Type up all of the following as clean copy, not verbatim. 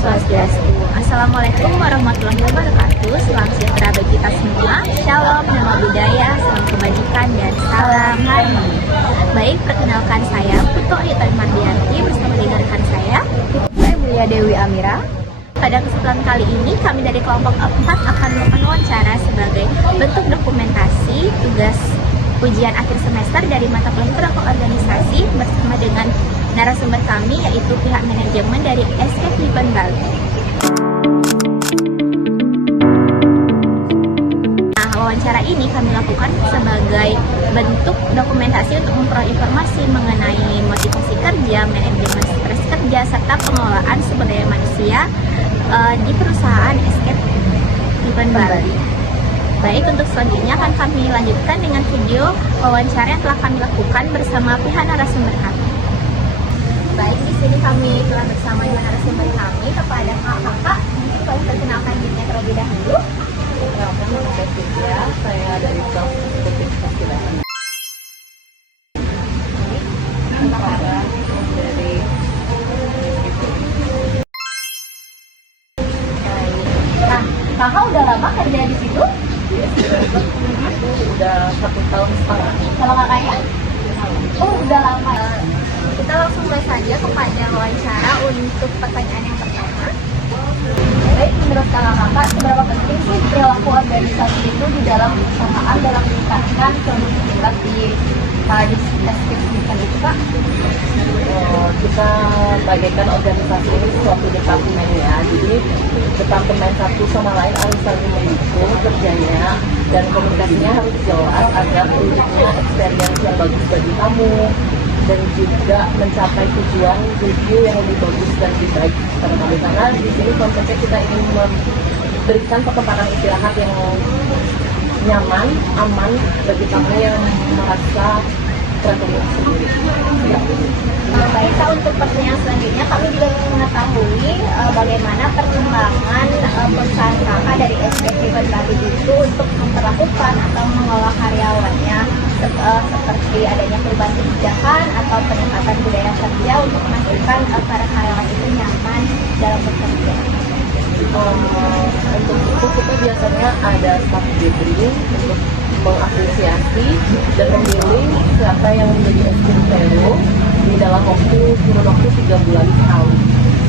Swastiastu. Assalamualaikum warahmatullahi wabarakatuh. Salam sejahtera bagi kita semua. Shalom, nama budaya, salam kebajikan, dan salam harmoni. Baik, perkenalkan saya Putu Ayu Mardianti bersama dengan rekan saya Mulia Dewi Amira. Pada kesempatan kali ini, kami dari kelompok 4 akan melakukan wawancara sebagai bentuk dokumentasi tugas ujian akhir semester dari mata kuliah Perilaku Organisasi bersama dengan narasumber kami yaitu pihak manajemen dari Escape Liban Bali. Nah, wawancara ini kami lakukan sebagai bentuk dokumentasi untuk memperoleh informasi mengenai motivasi kerja, manajemen stres kerja, serta pengelolaan sumber daya manusia di perusahaan Escape Liban Bali. Baik, untuk selanjutnya akan kami lanjutkan dengan video wawancara yang telah kami lakukan bersama pihak narasumber kami. Baik, di sini kami telah bersama dengan narasumber kami. Kepada kakak, mungkin boleh perkenalkan dirinya terlebih dahulu. Nama saya Cynthia, saya dari kelas Kasilan. Dari Nah, kakak udah lama kerja di situ? aku udah 1 tahun setengah. Kalau kakaknya? Oh, udah lama. Kita langsung mulai saja kepada wawancara untuk pertanyaan yang pertama. Baik, menurut kakak, seberapa penting sih perilaku organisasi itu di dalam perusahaan dalam meningkatkan produktivitas di Escape Liban itu, Kak? Kita bagaikan organisasi ini suatu departemen ya, jadi departemen satu sama lain harus saling mendukung kerjanya dan komunikasinya harus jelas agar produknya experience yang bagus bagi kamu dan juga mencapai tujuan review yang lebih bagus dan lebih baik pada kami, karena di sini konsepnya kita ingin memberikan kesempatan istirahat yang nyaman, aman bagi kamu yang merasa tertunggu sendiri. Baik, Kak, untuk pertanyaan selanjutnya kami juga ingin mengetahui bagaimana perkembangan perusahaan kakak dari Escape Liban Bali itu untuk memperlakukan atau mengelola karyawannya seperti adanya perubahan kebijakan atau peningkatan budaya kerja untuk memastikan para karyawan itu nyaman dalam bekerja. Untuk itu kita biasanya ada staff gathering untuk mengapresiasi dan memilih siapa yang menjadi escape hero di dalam kurun waktu 3 bulan setahun.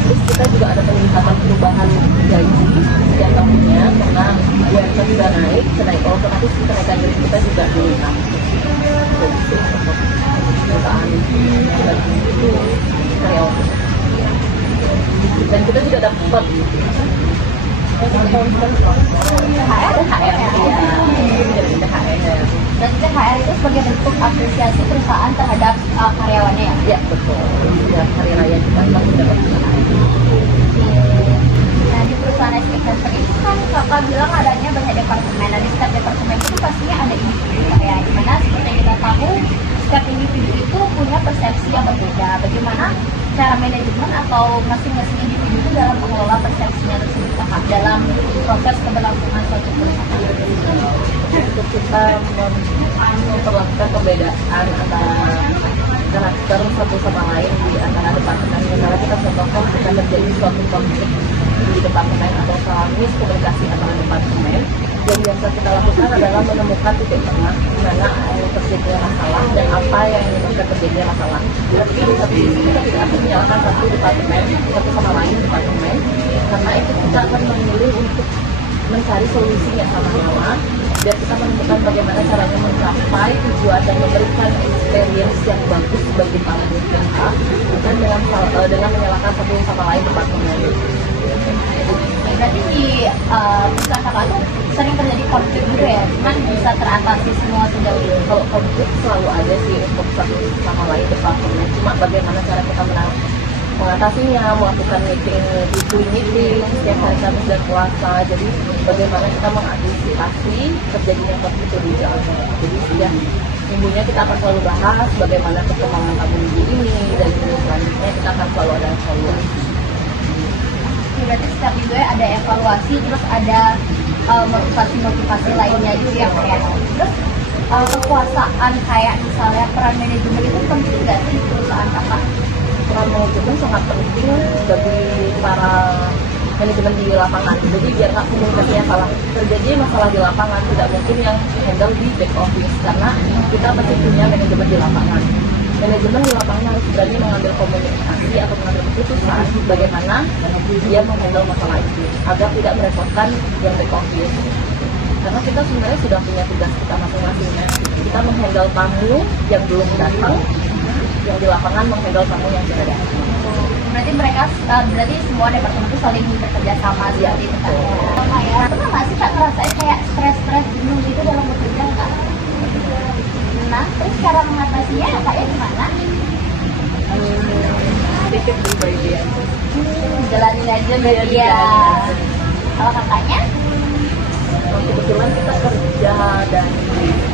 Terus kita juga ada peningkatan perubahan gaji setiap tahunnya karena UMK juga naik, otomatis kenaikan gaji kita juga meningkat. Perusahaan itu karyawan. Dan kita juga dapat THR dan THR itu sebagai bentuk apresiasi perusahaan terhadap karyawannya ya? Ya, betul. Ya, hari raya kita dapat THR. Nah, di perusahaan Escape Center itu kan kakak bilang adanya banyak departemen. Nah, di setiap departemen itu pastinya ada individu ya, dimana seperti yang kita tahu setiap individu itu punya persepsi yang berbeda. Bagaimana cara manajemen atau masing-masing individu itu dalam mengelola persepsinya tersebut kakak dalam proses keberlangsungan suatu perusahaan? Untuk kita memperlakukan perbedaan antara karakter satu sama lain di antara departemen, misalnya kita contohkan jika terjadi suatu konflik di departemen atau salah komunikasi antara departemen, yang biasa kita lakukan adalah menemukan titik tengah di mana terjadi masalah dan apa yang menyebabkan terjadinya masalah. Tapi kita tidak akan menyalahkan satu departemen satu sama lain departemen, karena itu kita akan memilih untuk mencari solusi yang sama-sama dan kita menemukan bagaimana caranya mencapai tujuan dan memberikan experience yang bagus bagi para peserta, bukan dengan menyalahkan satu sama lain departemen. Berarti di perusahaan kakak itu sering terjadi konflik gitu ya, cuman bisa teratasi semua sejauh ini. Kalau konflik selalu ada sih untuk satu sama lain departemen, cuma bagaimana cara kita mengatasinya, melakukan meeting setiap hari Kamis dan Puasa. Jadi bagaimana kita mengantisipasi terjadinya konflik lebih jauh. Jadi ya minggunya kita akan selalu bahas bagaimana perkembangan minggu ini, dan minggu selanjutnya kita akan selalu ada evaluasi. Berarti setiap minggu ada evaluasi, terus ada motivasi-motivasi lainnya gitu ya kayak. Terus kekuasaan kayak misalnya peran manajemen itu penting nggak sih di perusahaan kakak? peran manajemen sangat penting bagi para manajemen di lapangan. Jadi biar nggak komunikasinya salah terjadi masalah di lapangan, tidak mungkin yang handle di back office karena kita pasti punya manajemen di lapangan. Manajemen di lapangan harus berani mengambil komunikasi atau mengambil keputusan bagaimana dia menghandle masalah itu agar tidak merepotkan yang back office. Karena kita sebenarnya sudah punya tugas kita masing-masing. Kita menghandle tamu yang belum datang, yang di lapangan menghandle tamu yang sudah datang. Berarti mereka berarti semua departemen itu saling bekerja sama seperti itu kan? Kayak pernah nggak sih Kak ngerasain kayak stres jenuh gitu dalam bekerja Kak? Nah, terus cara mengatasinya Kak ya gimana? Sedikit berbeda dia. Jalanin aja berarti ya. Kalau kakaknya? Kebetulan kita kerja dan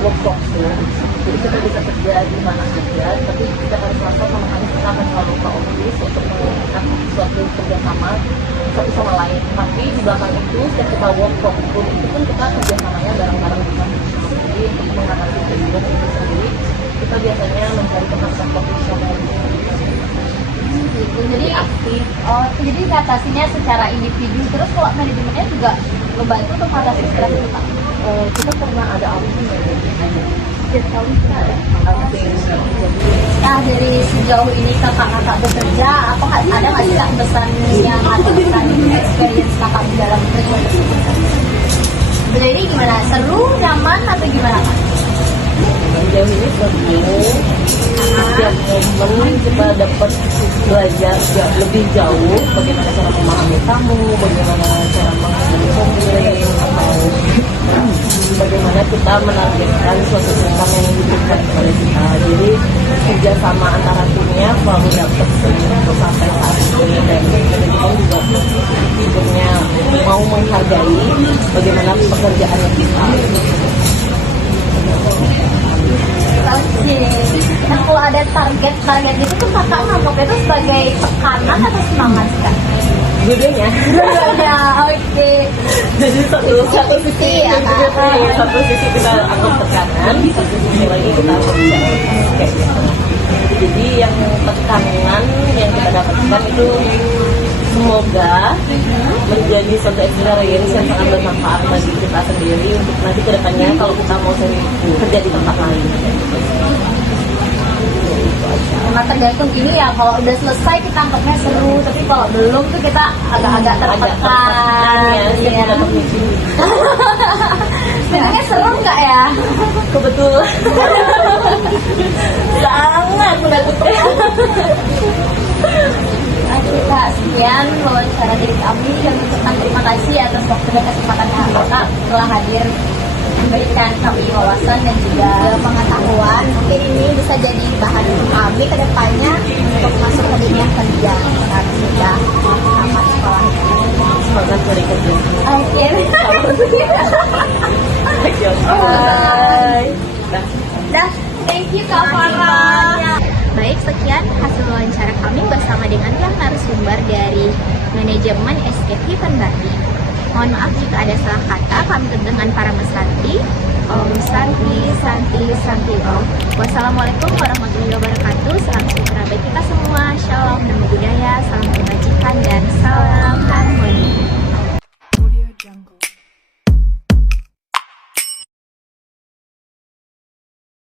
work from home, jadi kita bisa kerja di mana saja, tapi kita harus Selasa sama Kamis kita akan selalu ke office untuk melakukan suatu kerjasama satu sama lain. Tapi di belakang itu, setiap kita work from home itu pun kita kerjasamanya bareng-bareng di sana. Jadi untuk mengatasi keinginan itu sendiri, kita biasanya mencari teman-teman profesional. Gitu. Jadi aktif. Oh, jadi ngatasinya secara individu. Terus kalau manajemennya juga membantu untuk mengatasi stres itu Pak? Kita pernah ada outing ya, setiap kali kita ada outing. Nah, dari sejauh ini kakak bekerja, apakah ada nggak sih Kak pesan yang atau pesan experience kakak di dalam bekerja? Sebenarnya ini gimana? Seru, nyaman, atau gimana Kak? Sejauh ini seru, setiap momen kita dapat belajar lebih jauh bagaimana cara memahami tamu, bagaimana cara menghadapi komplain, atau bagaimana kita menargetkan suatu program yang diberikan kepada kita. Jadi kerjasama antara timnya selalu dapat sampai saat ini, dan kita juga punya mau menghargai bagaimana pekerjaannya kita. Oke. Nah, kalau ada target itu tuh kakak nganggapnya itu sebagai tekanan atau semangat sih Kak? Dua-duanya. Oke. Jadi satu sisi ya, Kak. satu sisi kita anggap tekanan, satu sisi lagi kita anggap kayak gitu. Jadi yang tekanan yang kita dapatkan itu semoga menjadi suatu experience yang sangat bermanfaat bagi kita sendiri untuk nanti kedepannya kalau kita mau kerja di tempat lain. Memang tergantung ini ya, kalau udah selesai kita anggapnya seru, tapi kalau belum tuh kita agak-agak tertekan ya. Sebenarnya seru nggak ya? Kebetulan sangat menakutkan. Oke Kak, sekian wawancara dari kami dan ucapkan terima kasih atas waktu dan kesempatan yang Kakak telah hadir memberikan kami wawasan dan juga pengetahuan. Mungkin ini bisa jadi bahan kami ke depannya untuk masuk ke dunia kerja saat sudah tamat sekolah. Semangat cari kerja. Oke. Bye. Dah, thank you Kak Farah. Baik, sekian hasil wawancara kami bersama dengan narasumber dari manajemen SKP Penbati. Mohon maaf jika ada salah kata, kami dengan para mesanti. Om Santi Om. Wassalamualaikum warahmatullahi wabarakatuh. Salam sejahtera bagi kita semua. Shalom, namo budaya, salam kebajikan dan salam